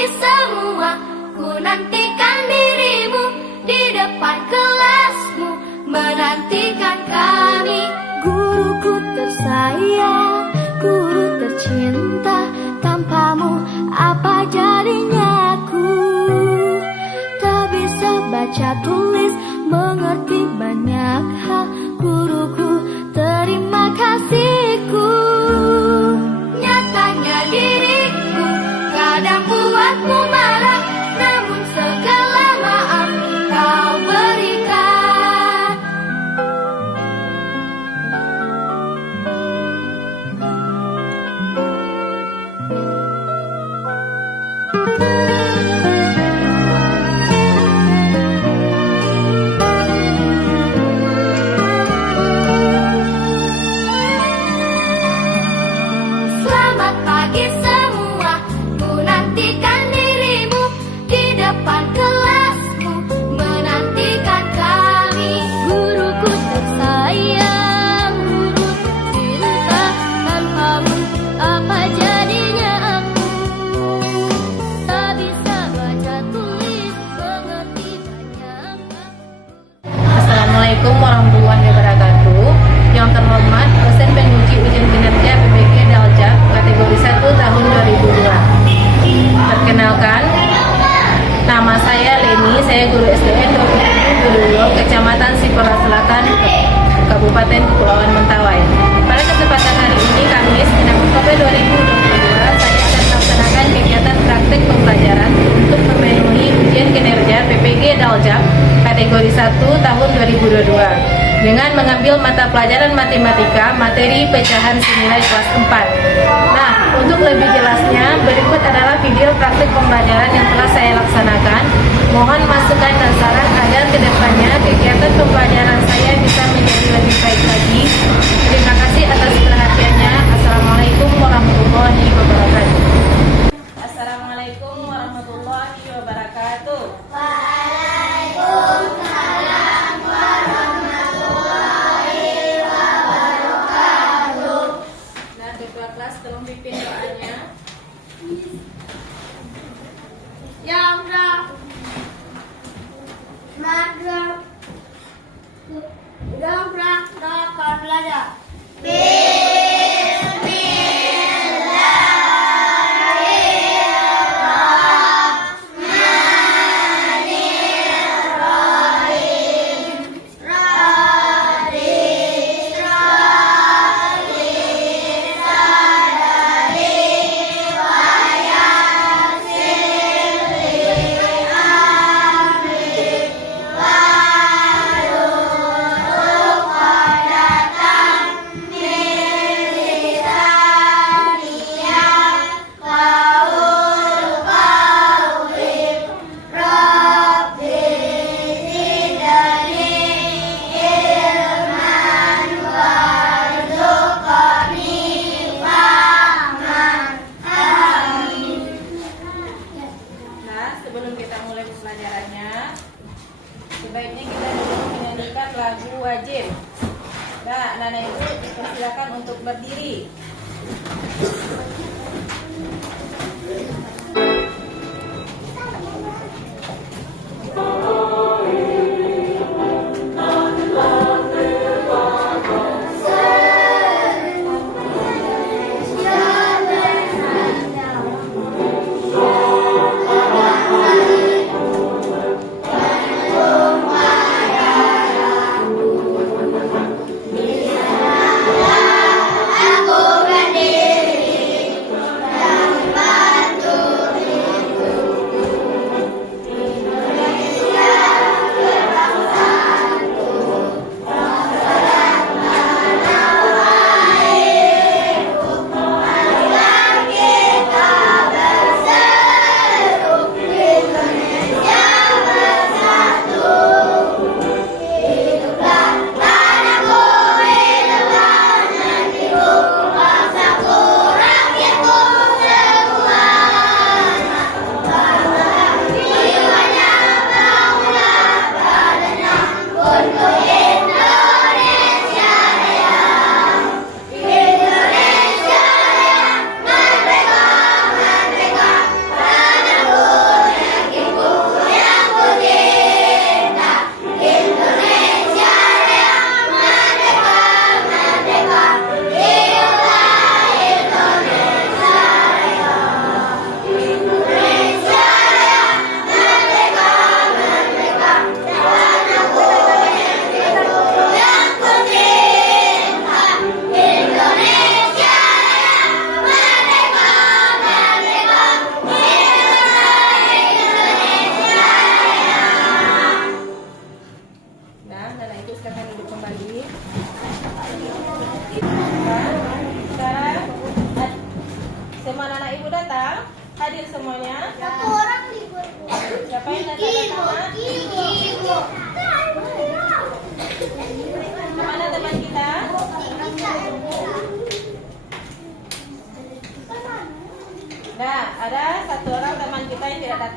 pagi semua, ku nantikan dirimu di depan kelasmu, menantikan kami. Guruku tersayang, guru tercinta, tanpamu apa jadinya aku? Tak bisa baca tulis, mengerti banyak hal. Guruku, terima kasihku. Nyatanya diriku kadang buatmu marah, namun segala maaf kau berikan. Selamat pagi semua, ku nantikan dirimu di depan kelasmu, menantikan kami. Guruku tersayang, guru tercinta, tanpamu apa jadinya aku? Tak bisa baca tulis, mengerti banyak. Assalamualaikum warahmatullahi wabarakatuh. Yang terhormat dosen penguji ujian kinerja PPG Daljak kategori 1 tahun 2002. Perkenalkan, nama saya Leni, saya guru SDN 27 Dululo, Kecamatan Sipora Selatan, Kabupaten Kepulauan Mentawai. Pada kesempatan hari ini, Kamis 6 Oktober 2022, saya akan melaksanakan kegiatan praktek pembelajaran untuk memenuhi ujian kinerja PPG Daljak kategori 1 tahun 2022 dengan mengambil mata pelajaran matematika materi pecahan senilai kelas 4. Nah, untuk lebih jelasnya, berikut adalah video praktik pembelajaran yang telah saya laksanakan. Mohon masukan dan saran agar kedepannya kegiatan pembelajaran saya bisa menjadi lebih baik lagi. Terima kasih atas perhatiannya. Assalamualaikum warahmatullahi wabarakatuh. Assalamualaikum warahmatullahi wabarakatuh. Nah, ketua kelas tolong pimpin doanya. Ya udah, doakan belajar. Sebelum kita mulai pembelajarannya, sebaiknya kita dulu menyanyikan lagu wajib. Nah, anak-anak itu dipersilakan untuk berdiri. Aku berdiri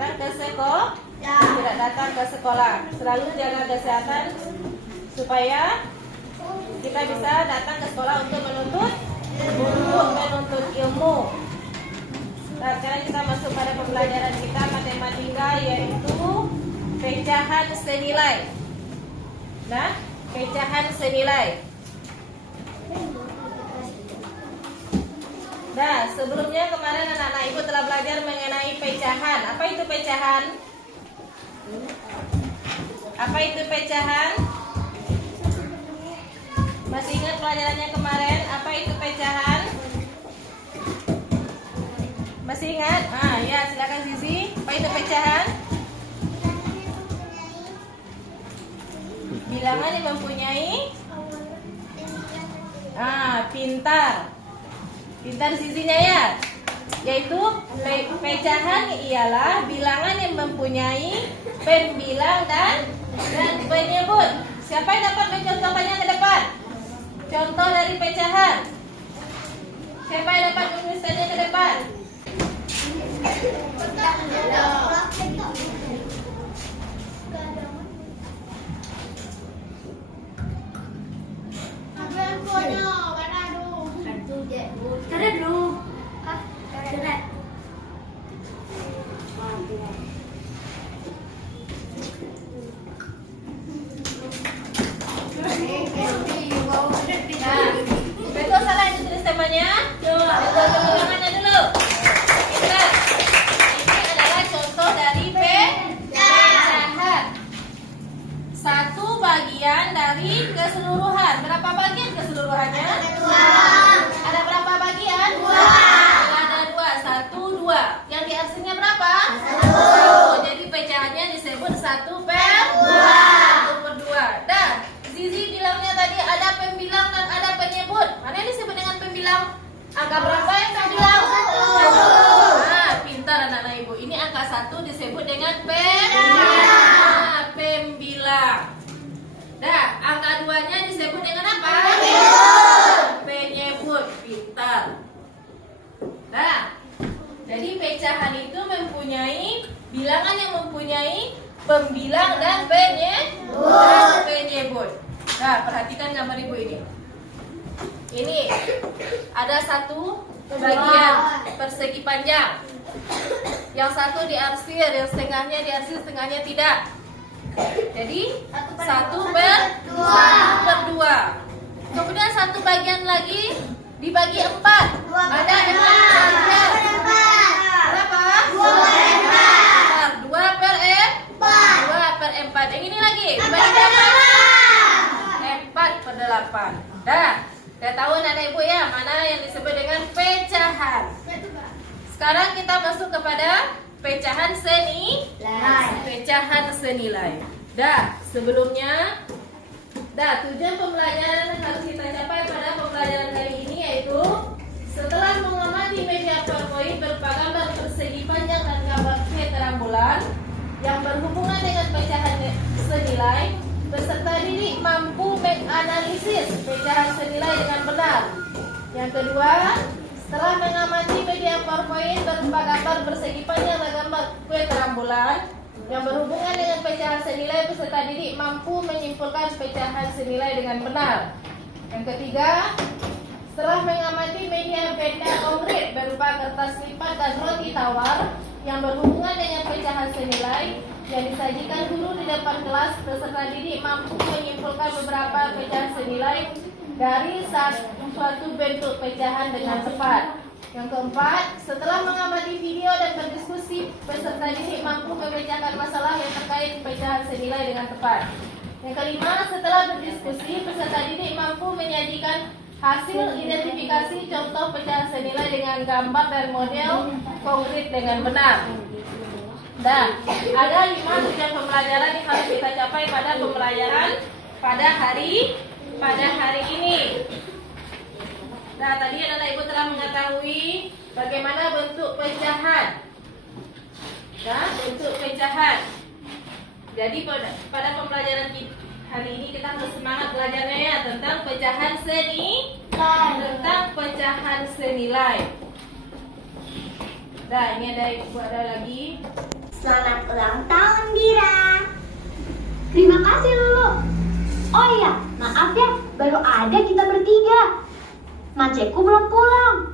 datang ke sekolah, tidak datang ke sekolah. Selalu jaga kesehatan supaya kita bisa datang ke sekolah untuk menuntut ilmu. Nah, sekarang kita masuk pada pembelajaran kita matematika, yaitu pecahan senilai. Nah, pecahan senilai. Nah, sebelumnya kemarin anak-anak ibu telah belajar mengenai pecahan. Apa itu pecahan? Apa itu pecahan? Masih ingat pelajarannya kemarin? Apa itu pecahan? Masih ingat? Ah, ya, silakan Zizi. Apa itu pecahan? Bilangan yang mempunyai pintar. Pintar Zizinya ya. Yaitu pecahan ialah bilangan yang mempunyai pembilang dan penyebut. Siapa yang dapat mencontohkannya ke depan? Contoh dari pecahan. Siapa yang dapat menuliskannya ke depan? Coret dulu. Coret. Betul salah yang ditulis temanya? Betul, tangannya dulu. Kita. Ini adalah contoh dari pecahan. Satu bagian dari keseluruhan. Berapa bagian keseluruhannya? Ada berapa bagian? Ada 2. 1, 2. Yang di aslinya berapa? 1. Jadi pecahannya disebut 1 per 2. Dan Zizi bilangnya tadi ada pembilang dan ada penyebut. Mana yang disebut dengan pembilang? Angka berapa yang pembilang? 1. Nah, pintar anak-anak ibu. Ini angka 1 disebut dengan pembilang. Nah, angka 2-nya disebut dengan apa? Penyebut. Pintar. Nah, jadi pecahan itu mempunyai bilangan yang mempunyai pembilang dan penyebut. Nah, perhatikan gambar ibu ini. Ini ada satu bagian persegi panjang. Yang satu diarsir, yang setengahnya diarsir, setengahnya tidak. Jadi 1 per 2. Kemudian satu bagian lagi dibagi 4. Ada 4 bagian. Berapa? 2 per 4. Yang ini lagi dibagi berapa? 4 per 8. Dah, kita tahu anak ibu ya mana yang disebut dengan pecahan. Sekarang kita masuk kepada pecahan senilai. Dah, sebelumnya tujuan pembelajaran yang harus kita capai pada pembelajaran hari ini yaitu setelah mengamati media PowerPoint berupa gambar persegi panjang dan gambar terambulan yang berhubungan dengan pecahan senilai, peserta didik mampu menganalisis pecahan senilai dengan benar. Yang kedua, setelah mengamati media PowerPoint berupa gambar persegi panjang dan gambar kue terambulan yang berhubungan dengan pecahan senilai, peserta didik mampu menyimpulkan pecahan senilai dengan benar. Yang ketiga, setelah mengamati media benda konkret berupa kertas lipat dan roti tawar yang berhubungan dengan pecahan senilai yang disajikan guru di depan kelas, peserta didik mampu menyimpulkan beberapa pecahan senilai dari suatu bentuk pecahan dengan tepat. Yang keempat, setelah mengamati video dan berdiskusi, peserta didik mampu memecahkan masalah yang terkait pecahan senilai dengan tepat. Yang kelima, setelah berdiskusi, peserta didik mampu menyajikan hasil identifikasi contoh pecahan senilai dengan gambar dan model konkret dengan benar. Dan ada 5 tujuan pembelajaran yang harus kita capai pada pembelajaran pada hari ini. Nah, tadi anak ibu telah mengetahui bagaimana bentuk pecahan. Nah, bentuk pecahan. Jadi pada pembelajaran hari ini kita harus semangat belajarnya ya tentang pecahan senilai. Nah, ini ada lagi Selamat ulang tahun, Dira. Terima kasih, Lulu. Oh iya, maaf ya, baru ada kita bertiga. Maceku belum pulang.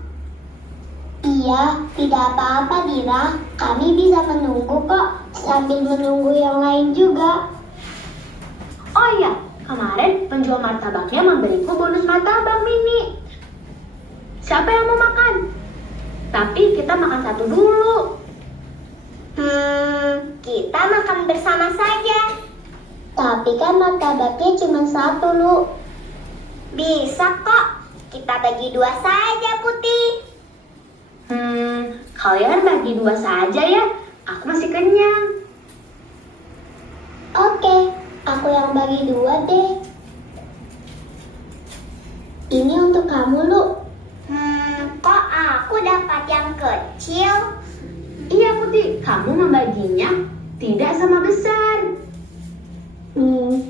Iya, tidak apa-apa, Dira. Kami bisa menunggu kok, sambil menunggu yang lain juga. Oh iya, kemarin penjual martabaknya memberiku bonus martabak mini. Siapa yang mau makan? Tapi kita makan satu dulu. Kita makan bersama saja. Tapi kan martabaknya cuma satu, Lu. Bisa kok. Kita bagi 2 saja, Putih. Kalian bagi 2 saja ya. Aku masih kenyang. Oke, aku yang bagi 2 deh. Ini untuk kamu, Lu. Kok aku dapat yang kecil? Iya Putih, kamu membaginya tidak sama besar.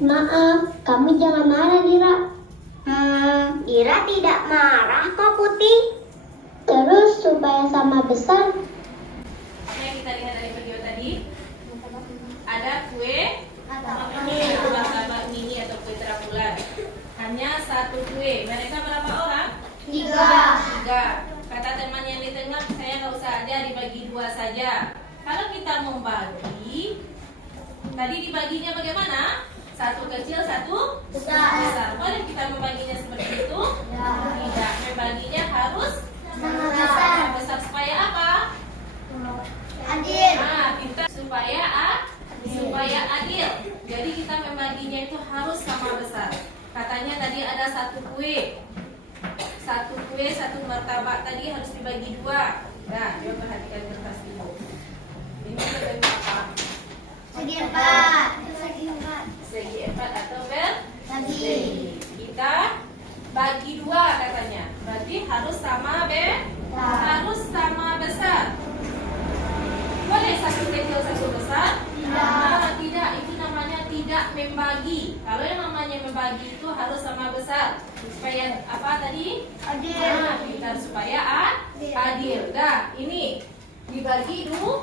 Maaf, kamu jangan marah, Dira. Dira tidak marah kok, Putih. Terus supaya sama besar, Apa yang kita lihat dari video tadi? Ada kue martabak mini atau kue terang bulan. Hanya 1 kue. Mereka berapa orang? 3. Kata teman yang di tengah, saya nggak usah aja, dibagi 2 saja. Kalau kita membagi, tadi dibaginya bagaimana? 1 kecil, 1 besar. Boleh kita membaginya seperti itu? Tidak. Membaginya harus sama besar. besar supaya apa? Adil. Kita supaya adil. Jadi kita membaginya itu harus sama besar. Katanya tadi ada 1 kue. 1 kue, 1 martabak tadi harus dibagi 2. Nah, coba perhatikan kertas ibu. Ini bagi apa? Segi 4. Segi 4 atau bersegi. Segi. Kita bagi 2 katanya. Berarti harus sama harus sama besar. Boleh 1 kecil 1 besar? Tidak, itu namanya tidak membagi. Kalau yang namanya membagi itu harus sama besar. Supaya apa tadi? Adil. Kita supaya adil. Nah, ini dibagi 2.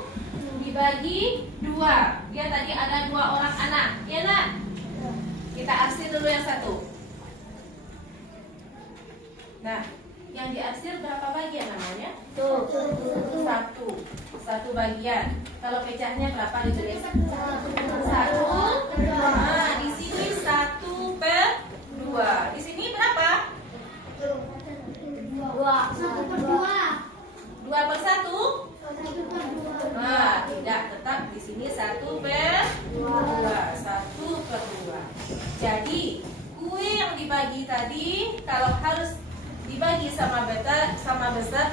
Dia tadi ada 2 orang anak. Ya, Nak? Kita arsir dulu yang 1. Nah, yang diarsir berapa bagian namanya? 1 bagian. Kalau pecahnya berapa ditulis? 1. Nah, di sini 1/2. Di sini berapa? 2/1. Nah, tidak, tetap di sini 1/2. 1/2. Jadi, kue yang dibagi tadi kalau harus dibagi sama besar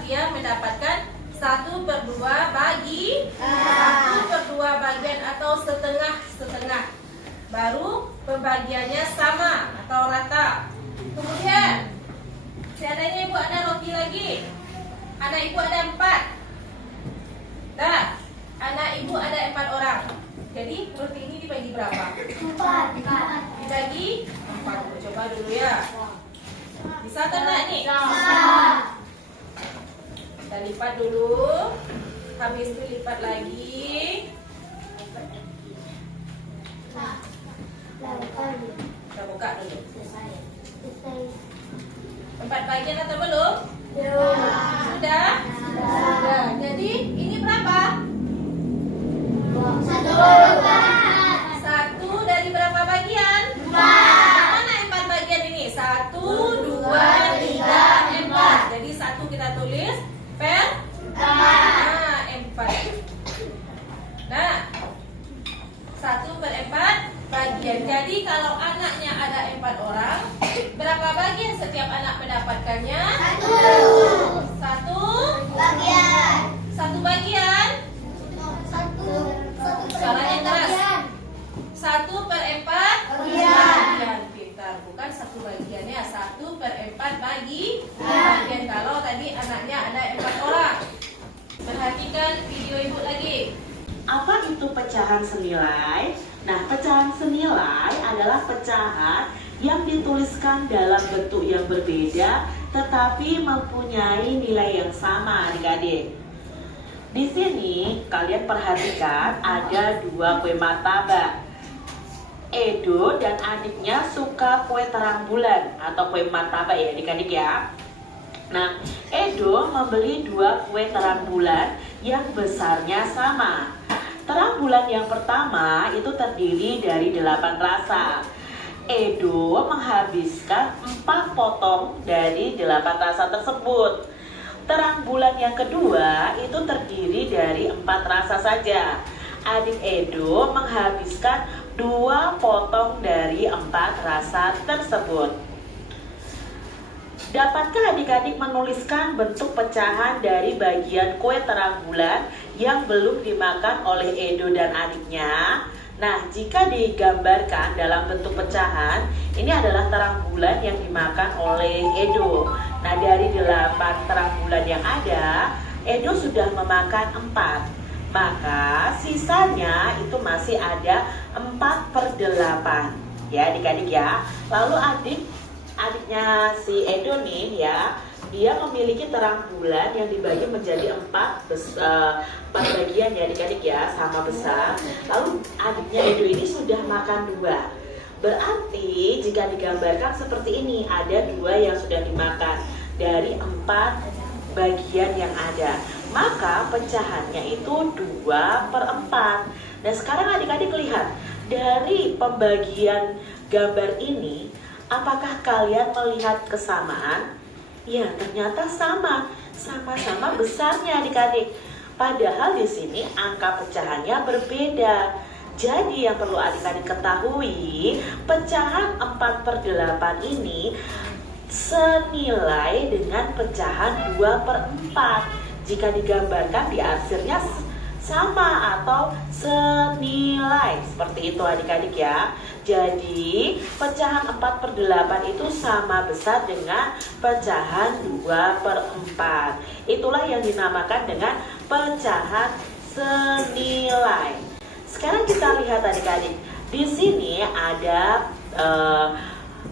dia mendapatkan 1/2 bagi 1/2 bagian atau setengah. Baru pembagiannya sama atau rata. Kemudian seandainya ibu ada roti lagi, anak ibu ada 4. Nah, anak ibu ada 4 orang. Jadi roti ini dibagi berapa? 4. Dibagi 4. Coba dulu ya. Bisa atau enggak nih? Kita lipat dulu. Habis itu lipat lagi. Kita buka dulu. 4 bagian atau belum? Sudah? Sudah. Jadi ini berapa? 1 dari berapa bagian? 4. Mana 4 bagian ini? 1, 2, 3, 4. Jadi 1 kita tulis per 4. Nah, 1/4 bagian. Jadi kalau anaknya ada 4 orang, berapa bagian setiap anak mendapatkannya? 1 bagian. 1 bagian. Suaranya keras. 1/4 bagian. Pintar, bukan 1 bagiannya. 1/4 bagian. Kalau tadi anaknya ada 4 orang. Perhatikan video ibu lagi. Apa itu pecahan senilai? Nah, pecahan senilai adalah pecahan yang dituliskan dalam bentuk yang berbeda tetapi mempunyai nilai yang sama, adik-adik. Di sini kalian perhatikan ada 2 kue martabak. Edo dan adiknya suka kue terang bulan atau kue martabak ya adik-adik ya. Nah, Edo membeli 2 kue terang bulan yang besarnya sama. Terang bulan yang pertama itu terdiri dari 8 rasa. Edo menghabiskan 4 potong dari 8 rasa tersebut. Terang bulan yang kedua itu terdiri dari 4 rasa saja. Adik Edo menghabiskan 2 potong dari 4 rasa tersebut. Dapatkah adik-adik menuliskan bentuk pecahan dari bagian kue terang bulan yang belum dimakan oleh Edo dan adiknya? Nah, jika digambarkan dalam bentuk pecahan, ini adalah terang bulan yang dimakan oleh Edo. Nah, dari 8 terang bulan yang ada, Edo sudah memakan 4. Maka sisanya itu masih ada 4/8. Ya, adik-adik ya. Lalu adiknya si Edo nih ya, dia memiliki terang bulan yang dibagi menjadi 4 bagian ya adik-adik ya, sama besar. Lalu adiknya Edo ini sudah makan 2. Berarti jika digambarkan seperti ini, ada 2 yang sudah dimakan dari 4 bagian yang ada. Maka pecahannya itu 2/4. Nah, sekarang adik-adik lihat dari pembagian gambar ini, apakah kalian melihat kesamaan? Ya, ternyata sama-sama besarnya adik-adik. Padahal di sini angka pecahannya berbeda. Jadi yang perlu adik-adik ketahui, pecahan 4/8 ini senilai dengan pecahan 2/4. Jika digambarkan di arsirnya sama atau senilai, seperti itu adik-adik ya. Jadi pecahan 4/8 itu sama besar dengan pecahan 2/4. Itulah yang dinamakan dengan pecahan senilai. Sekarang kita lihat adik-adik, di sini ada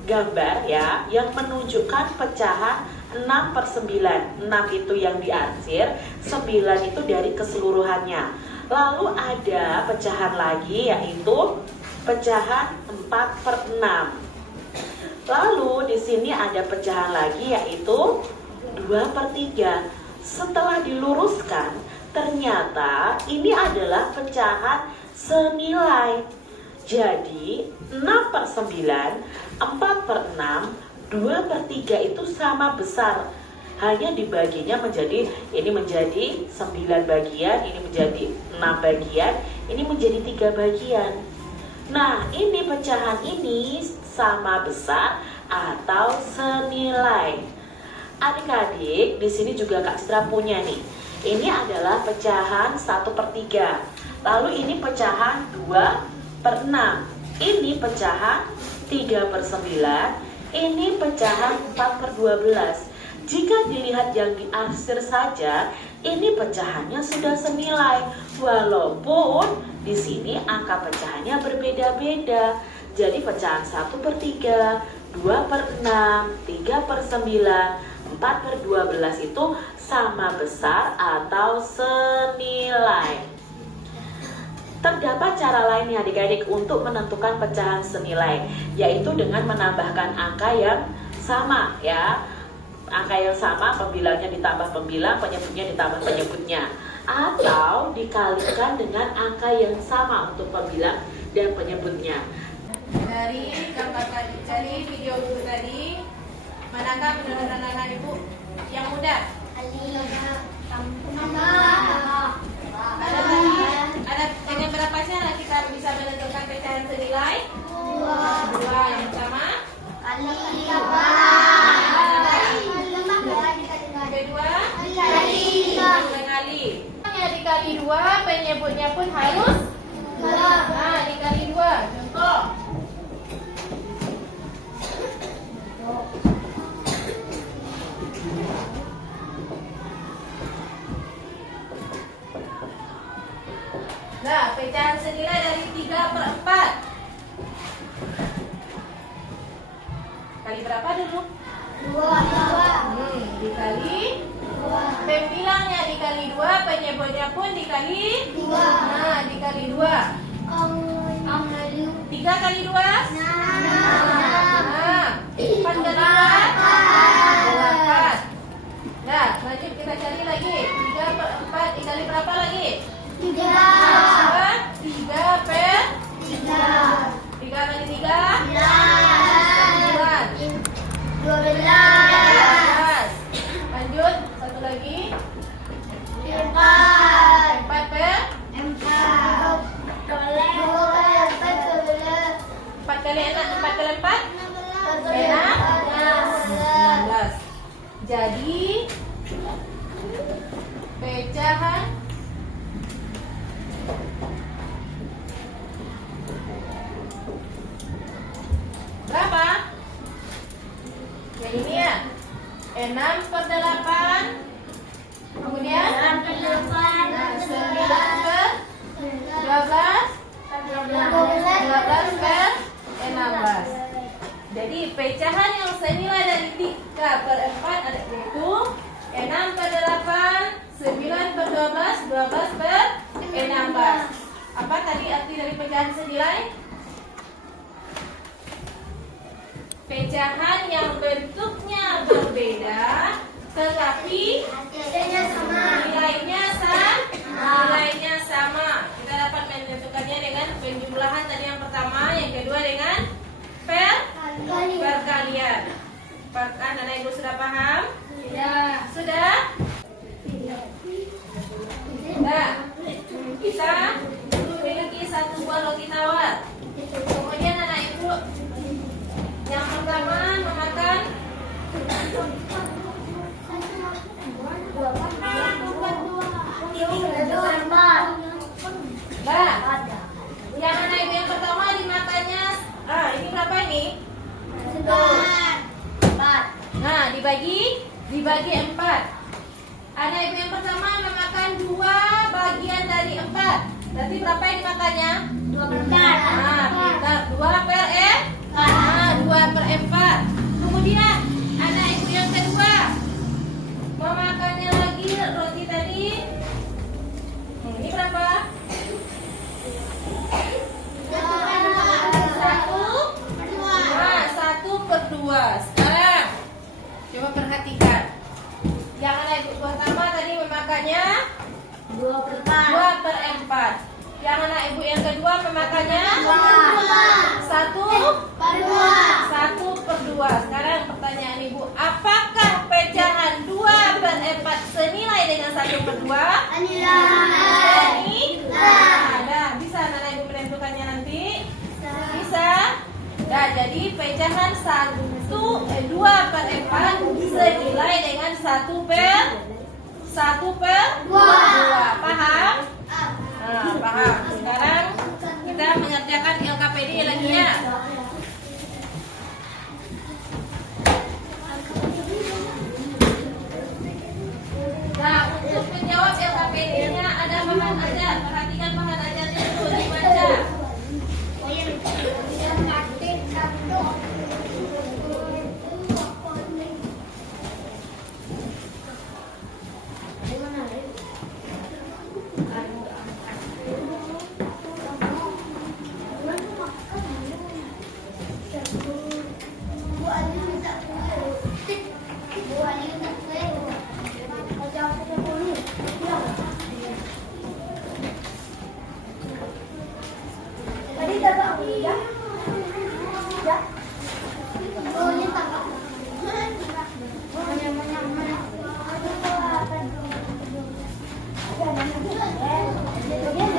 gambar ya yang menunjukkan pecahan 6/9. 6 itu yang diarsir, 9 itu dari keseluruhannya. Lalu ada pecahan lagi yaitu pecahan 4/6. Lalu di sini ada pecahan lagi yaitu 2/3. Setelah diluruskan, ternyata ini adalah pecahan senilai. Jadi 6/9, 4/6, 2/3 itu sama besar. Hanya dibaginya menjadi, ini menjadi 9 bagian, ini menjadi 6 bagian, ini menjadi 3 bagian. Nah, ini pecahan ini sama besar atau senilai. Adik-adik, di sini juga Kak Citra punya nih. Ini adalah pecahan 1/3. Lalu ini pecahan 2/6. Ini pecahan 3/9. Ini pecahan 4/12. Jika dilihat yang diarsir saja, ini pecahannya sudah senilai. Walaupun di sini angka pecahannya berbeda-beda. Jadi pecahan 1/3, 2/6, 3/9, 4/12 itu sama besar atau senilai. Terdapat cara lain ya adik-adik untuk menentukan pecahan senilai, yaitu dengan menambahkan angka yang sama ya. Angka yang sama, pembilangnya ditambah pembilang, penyebutnya ditambah penyebutnya. Atau dikalikan dengan angka yang sama untuk pembilang dan penyebutnya. Dari gambar tadi, dari video ibu tadi, manakah menurut anak-anak ibu yang mudah? Ada dengan berapa cara kita bisa menentukan pecahan senilai? 2. Yang pertama kedua mengali. Dikali 2, penyebutnya pun harus dikali 2. Contoh. Nah, pecahan senilai dari 3/4. Kali berapa dulu? 2. Dikali 2. Pembilangnya dikali 2, penyebutnya pun dikali 2. Nah, dikali 2. 3 kali 2? Nah, 4 kali 2? 8. Nah, lanjut kita cari lagi. 3 per 4 dikali berapa lagi? 3. 3 per 3 kali 3? 9. 12. Lanjut, satu lagi. 4 per 4 kali 4? 16. Jadi pecahan berapa? Yang ini ya. 6 per 8. Kemudian 9 per 12. 12 per 16. Jadi pecahan yang senilai dari 3 per 4 ada yaitu 6 per 8, 9 per 12, 12 per 16. Apa tadi arti dari pecahan senilai? Pecahan yang bentuknya berbeda tetapi nilainya sama. Kita dapat menentukannya dengan penjumlahan tadi yang pertama, yang kedua dengan perkalian. Apakah anak ibu sudah paham? Sudah? Nah, kita memiliki satu buah roti tawar. Kemudian anak ibu yang pertama memakan yang anak ibu yang pertama dimakannya ini berapa ini? 4. Nah, dibagi 4. Anak ibu yang pertama memakan 2 bagian dari 4. Berarti berapa yang dimakannya? 2 per 4. Nah, pintar. 2 per 4. Kemudian anak ibu yang kedua memakannya lagi roti tadi. Ini berapa? 1 per 2. Sekarang coba perhatikan. Yang anak ibu pertama tadi memakannya 2 per 4. Yang anak ibu yang kedua memakannya 1 per 2. Sekarang pertanyaan ibu, apakah pecahan 2 per 4 senilai dengan 1 per 2? Nah, bisa anak ibu menentukannya nanti? Bisa? Nah, jadi pecahan 2 per 4 senilai dengan 1 per 2. Paham? Nah, paham. Sekarang kita mengerjakan LKPD lagi ya. Nah, untuk menjawab LKPD-nya ada bahan ajar. Perhatikan bahan ajarnya dulu dibaca.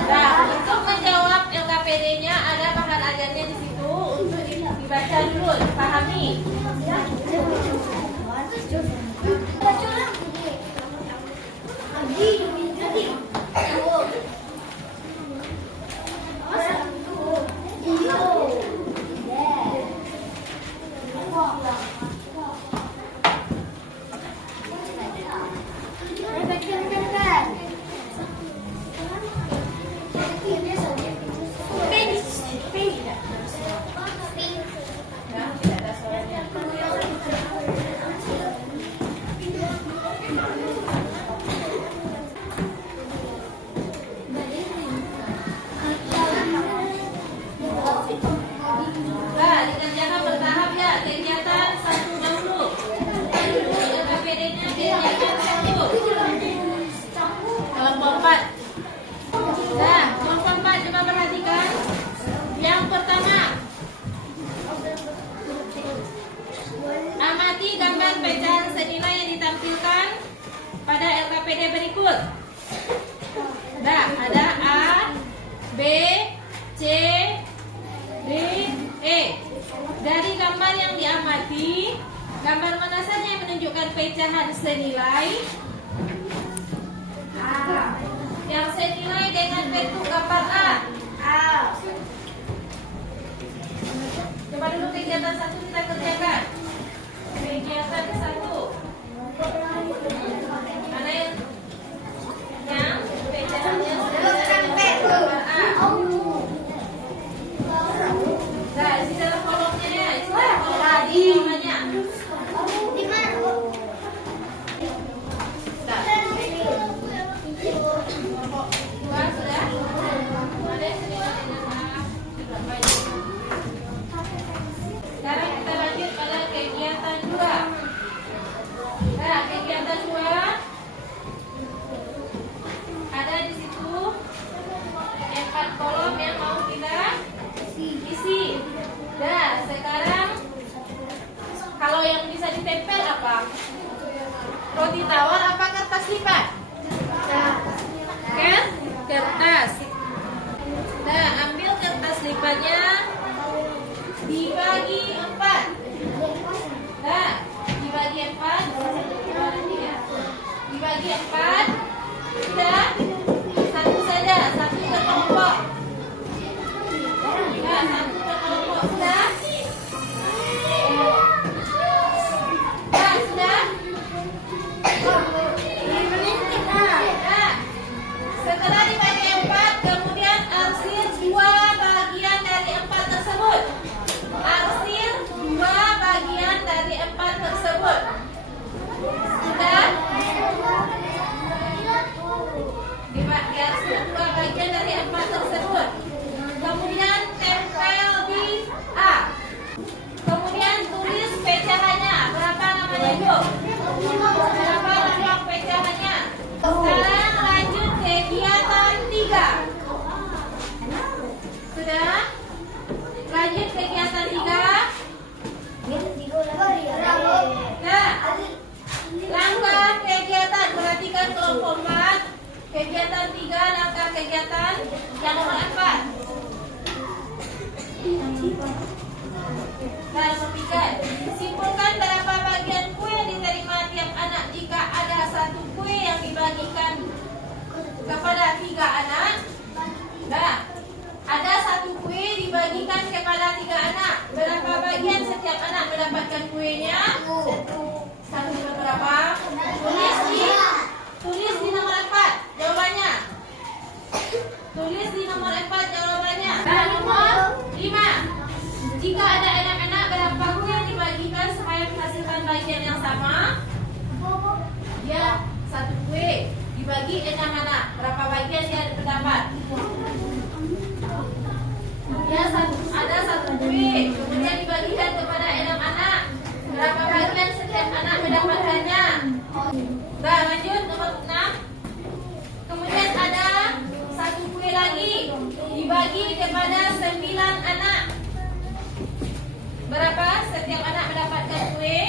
Nah, untuk menjawab LKPD-nya ada bahan ajarnya di situ untuk dibaca dulu, dipahami. sebutkan pecahan senilai yang ditampilkan pada LKPD berikut. Nah, ada A, B, C, D, E. Dari gambar yang diamati, gambar mana saja yang menunjukkan pecahan senilai? A. Yang senilai dengan bentuk gambar A. Coba dulu kegiatan 1 kita kerjakan. Kegiatan 1. Mana yang pecahannya senilai gambar A? Nah, di dalam kolomnya ya, di dalam kolom di namanya. Dua sudah. Ada yang senilai dengan A. Sekarang kita lanjut pada kegiatan 2. Nah, kegiatan 2 ada di situ 4 kolom yang mau kita isi. Nah, sekarang kalau yang bisa ditempel apa? Roti tawar apa kertas lipat? Kertas. Nah, ambil kertas lipatnya, dibagi 4. Nah, dibagi 4. Dibagi 4. Sudah. Satu saja, satu per kelompok. Nah, satu per kelompok sudah. Nah, sudah. Nah, setelah dibagi 4, kemudian arsir 2 bagian dari 4 tersebut. Arsir 2 bagian dari 4 tersebut. Sudah? Diarsir 2 bagian dari 4 tersebut. Kemudian tempel di A. Kemudian tulis pecahannya. Berapa namanya yuk? Berapa nama pecahannya? Sekarang lanjut kegiatan 3. Sudah? Lanjut kegiatan 3. Nah, langkah kegiatan. Perhatikan kelompok 4. Kegiatan 3, langkah kegiatan yang nomor 4. Nah, perhatikan. Simpulkan berapa bagian kue yang diterima tiap anak jika ada 1 kue yang dibagikan kepada 3 anak. Nah, ada 1 kue dibagikan kepada 3 anak. Berapa bagian setiap anak mendapatkan kuenya? 1 per berapa? Tulis di nomor 4 jawabannya. Tulis di nomor 4 jawabannya. Nah, nomor 5. Jika ada anak-anak, berapa kue yang dibagikan supaya menghasilkan bagian yang sama? Ya, 1 kue dibagi 6 anak. Berapa bagian dia mendapat? Ya, ada 1 kue, kemudian dibagikan kepada 6 anak. Berapa bagian setiap anak mendapatkannya? Nah, lanjut nomor 6. Kemudian ada 1 kue lagi dibagi kepada 9 anak. Berapa setiap anak mendapatkan kue?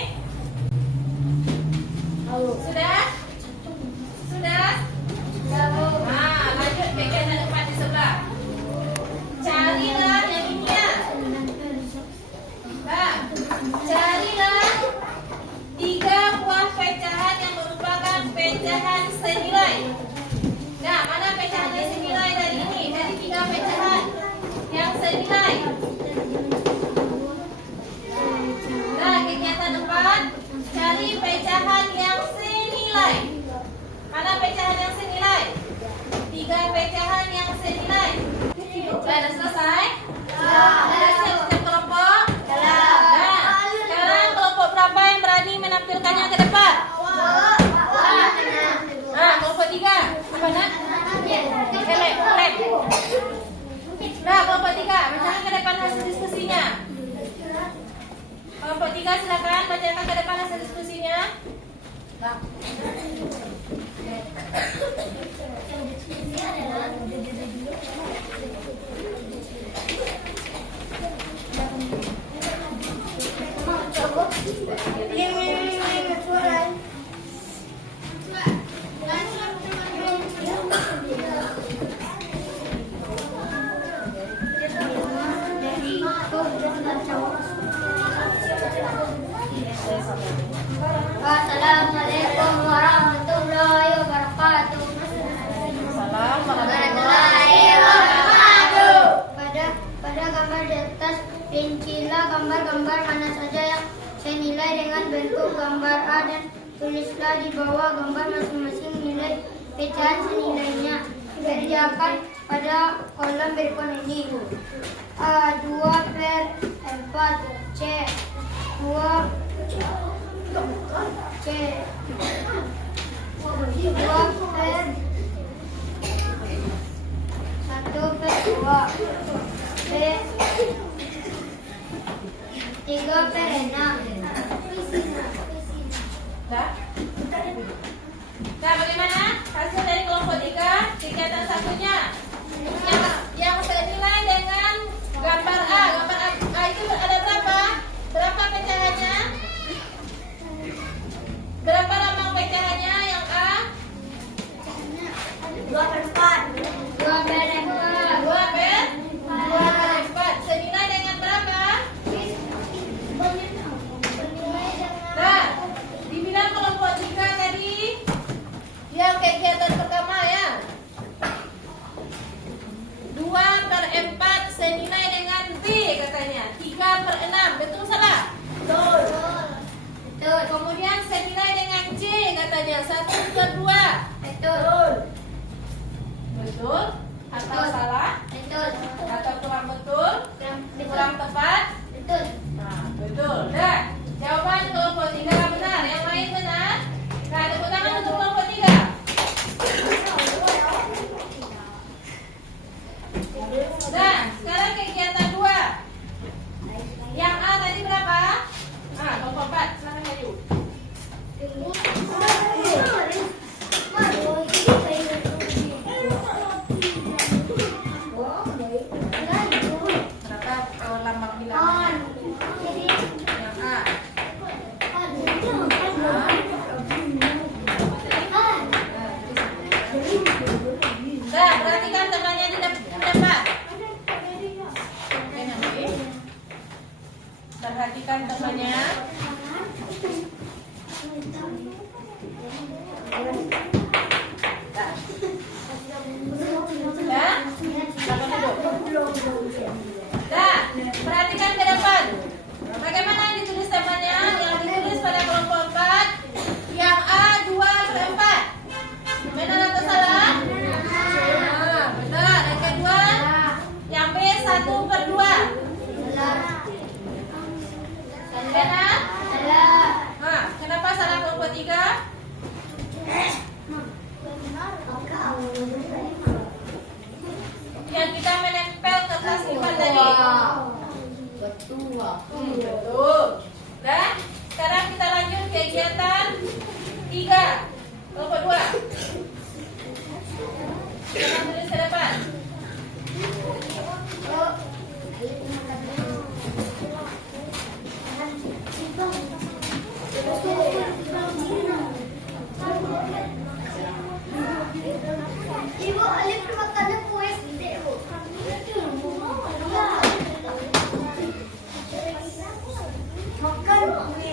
Sudah? Sudah? Nah, lanjut kegiatan 4 di sebelah. Carilah yang ini ya. Nah, carilah 3 buah pecahan yang merupakan pecahan senilai. Nah, mana pecahan yang senilai dari ini? Dari 3 pecahan yang senilai. Nah, kegiatan 4, cari pecahan yang senilai. Mana pecahan yang senilai? 3 pecahan yang senilai. Sudah selesai? Sudah siap setiap kelompok? Nah, sekarang kelompok berapa yang berani menampilkannya ke depan? Nah, kelompok 3. Apa nak? Lep. Nah, kelompok 3, bacakan ke depan hasil diskusinya. Kelompok 3 silakan bacakan ke depan hasil diskusinya. Rincilah gambar-gambar mana saja yang senilai dengan bentuk gambar A dan tulislah di bawah gambar masing-masing nilai pecahan senilainya. Kerjakan pada kolom berikut ini. A 2/4, C 2, C 2/1/2, B 3/6. Nah, bagaimana hasil dari kelompok 3? Kegiatan satunya yang senilai dengan gambar A. Gambar A itu ada berapa? Berapa pecahannya? Berapa lambang pecahannya yang A? 2/4. 2/4. Senilai dengan berapa? Nah, dibilang kelompok 3 tadi yang kegiatan pertama ya 2/4 senilai dengan B katanya 3/6. Betul salah? Betul. Kemudian senilai dengan C katanya 1/2. Betul. Betul atau salah? Betul. Atau kurang betul? Kurang tepat? Betul. Nah, betul. Dah. Jawaban kelompok 3 benar. Yang lain benar? Nah, tepuk tangan untuk kelompok 3. Nah, sekarang kegiatan 2. Yang A tadi berapa? Nah, kelompok 4. Silakan maju. Berapa lambang bilangan? Yang A. Nah, perhatikan temannya di depan. Perhatikan temannya. Dah? Silakan duduk. Dah, perhatikan ke depan. Bagaimana yang ditulis temannya? Yang ditulis pada kelompok 4. Yang A 2/4. Benar atau salah? Nah, benar. Yang kedua, yang B 1/2. Benar? Nah, kenapa salah kelompok 3? Yang kita menempel kertas lipat tadi. Betul. Nah, sekarang kita lanjut kegiatan 3. Kelompok 2. Kita tulis ke depan. Ibu, Alif makannya kue sendiri, Bu. Makan kue.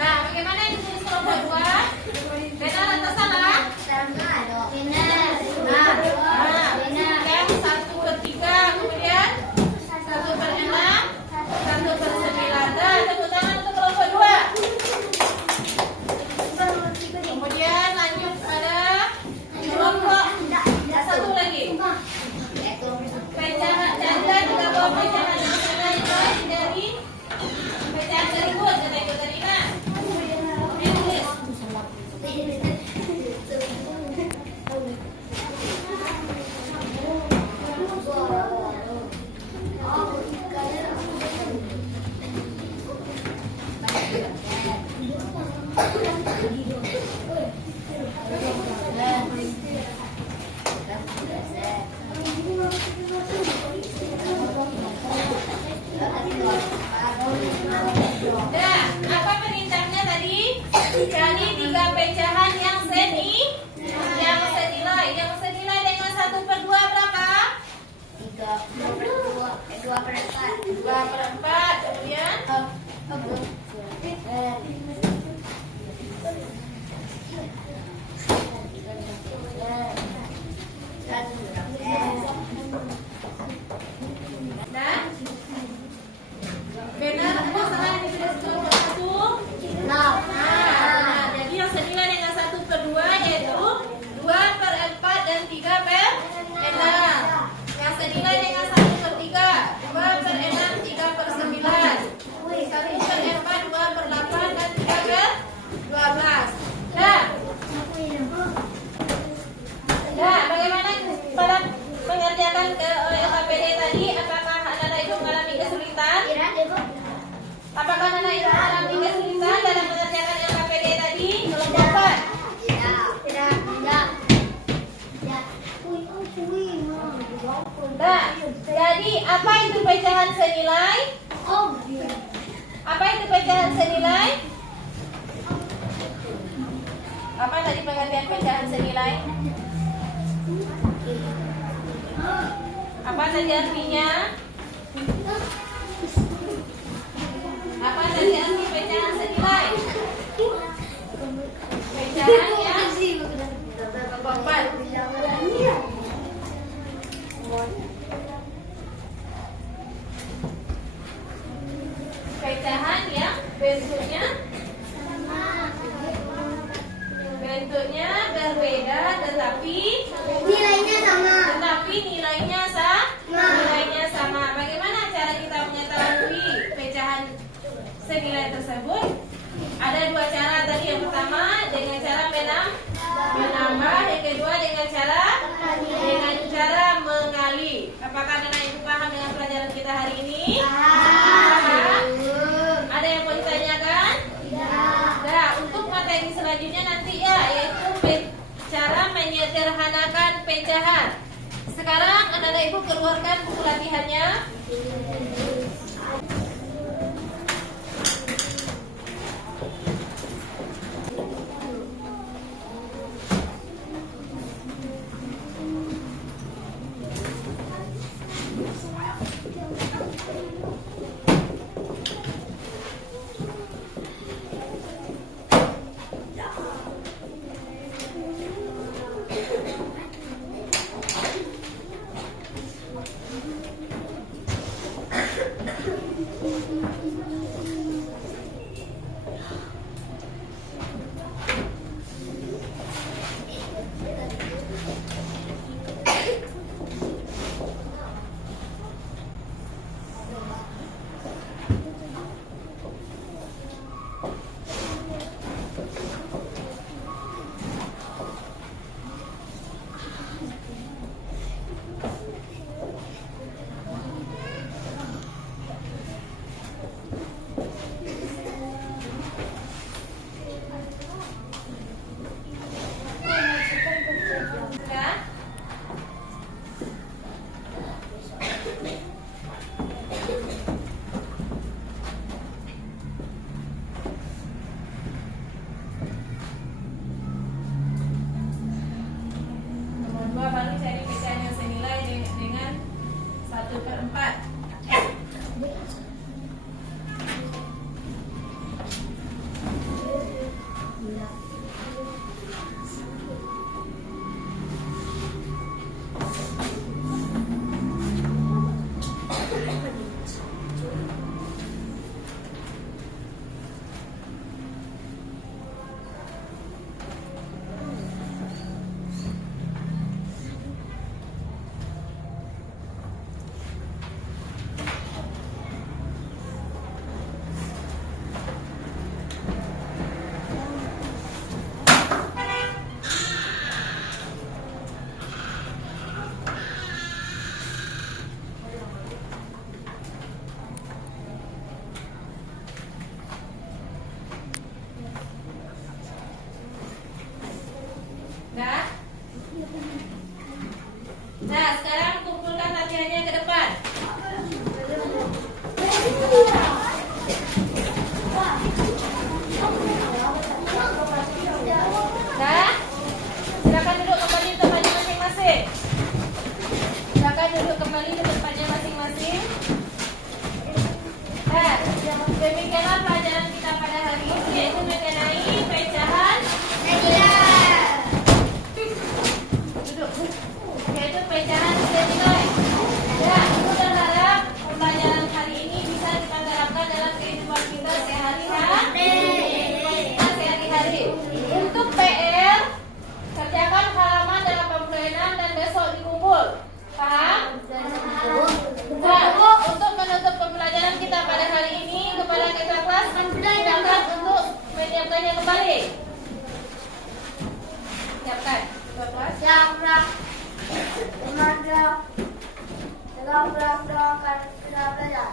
Nah, bagaimana yang ditulis kelompok 2? Benar atau salah? Benar. Nah, yang 1/3, kemudian 1/6, 1/9. Nah, tepuk tangan untuk kelompok 2. Kemudian lanjut pada kelompok 1 lagi. Pecahan janda juga bawa pecahan yang senilai dari pecahan tersebut kata Ibu Karina. Tulis. Nah, apa perintahnya tadi? Cari 3 pecahan yang senilai. Yang senilai dengan 1/2 berapa? 2/4. 2/4. Kemudian Apakah anak ibu mengalami kesulitan dalam mengerjakan LKPD tadi? Jawaban. Nah, jadi apa itu pecahan senilai? Apa itu pecahan senilai? Apa tadi pengertian pecahan senilai? Apa tadi artinya? Apa tadi arti pecahan senilai? Pecahan yang keempat. Pecahan yang bentuknya berbeda tetapi Nilainya sama. nilainya sama. Bagaimana cara kita mengetahui pecahan senilai tersebut? Ada dua cara tadi. Yang pertama dengan cara menambah, yang kedua dengan cara mengali. Apakah anak ibu paham dengan pelajaran kita hari ini? Paham? Ada yang mau ditanyakan? Nah, untuk materi selanjutnya nanti ya, yaitu cara menyederhanakan pecahan. Sekarang anak-anak ibu keluarkan buku latihannya. Baru cari pecahan yang senilai dengan 1/4. Nah, sekarang kumpulkan latihannya ke depan. Nah, silakan duduk kembali di tempatnya masing-masing. Silakan duduk kembali di tempatnya masing-masing. Nah, demikianlah pelajaran kita pada hari ini, yaitu mengenai pecahan pecahan senilai. Ya, aku berharap pembelajaran hari ini bisa kita terapkan dalam kehidupan kita sehari-hari. Untuk PR, kerjakan halaman 86 dan besok dikumpul. Paham? Nah, untuk menutup pembelajaran kita pada hari ini, kepala kelas silakan untuk menyiapkannya kembali. Siapkan, kelas. Siap. Berapa belajar?